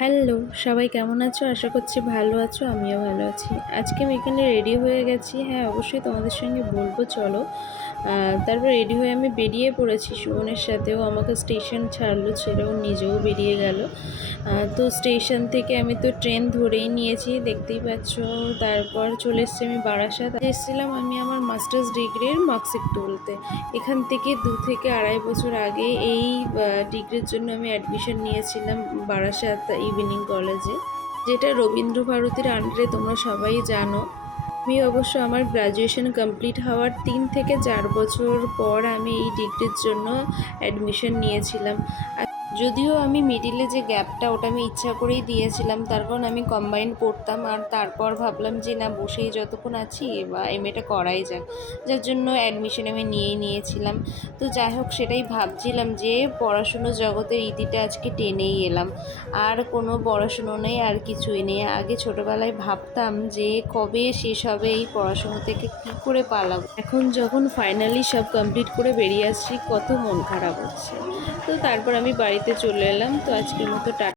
Hello, সবাই কেমন আছো? আশা করছি ভালো আছো, আমিও ভালো আছি। আজকে আমি এখানে রেডি হয়ে গেছি। হ্যাঁ, অবশ্যই তোমাদের সঙ্গে বলবো চলো। তারপর রেডি হয়ে আমি বেরিয়ে পড়েছি সুমনের সাথেও আমাকে স্টেশন ছাড়লো, ছেড়ে ও নিজেও বেরিয়ে গেল। তো স্টেশন থেকে আমি তো ট্রেন ধরেই নিয়েছি, দেখতেই পাচ্ছ। তারপর চলে এসেছি আমি বারাসাত। এসেছিলাম আমি আমার মাস্টার্স ডিগ্রির মার্কশিট তুলতে। এখান থেকে 2 থেকে আড়াই বছর আগে এই ডিগ্রির জন্য আমি অ্যাডমিশন নিয়েছিলাম বারাসাত ইভিনিং কলেজে, যেটা রবীন্দ্র ভারতীর আন্ডারে, তোমরা সবাই জানো। আমি অবশ্য আমার গ্র্যাজুয়েশন কমপ্লিট হওয়ার 3 থেকে 4 বছর পর আমি এই ডিগ্রির জন্য অ্যাডমিশন নিয়েছিলাম। যদিও আমি মিডিলে যে গ্যাপটা ওটা আমি ইচ্ছা করেই দিয়েছিলাম, তার কারণ আমি কম্বাইন্ড পড়তাম, আর তারপর ভাবলাম যে না, বসেই যতক্ষণ আছি বা এমএটা করাই যাক, যার জন্য অ্যাডমিশন আমি নিয়েই নিয়েছিলাম। তো যাই হোক, সেটাই ভাবছিলাম যে পড়াশুনো জগতের ইতিটা আজকে টেনেই এলাম। আর কোনো পড়াশুনো নেই, আর কিছুই নেই। আগে ছোটোবেলায় ভাবতাম যে কবে শেষ হবে এই পড়াশুনো থেকে, কী করে পালাবো। এখন যখন ফাইনালি সব কমপ্লিট করে বেরিয়ে আসছি, কত মন খারাপ হচ্ছে। তো তারপর আমি বাড়িতে চলে এলাম। তো আজকের মতো টাটা।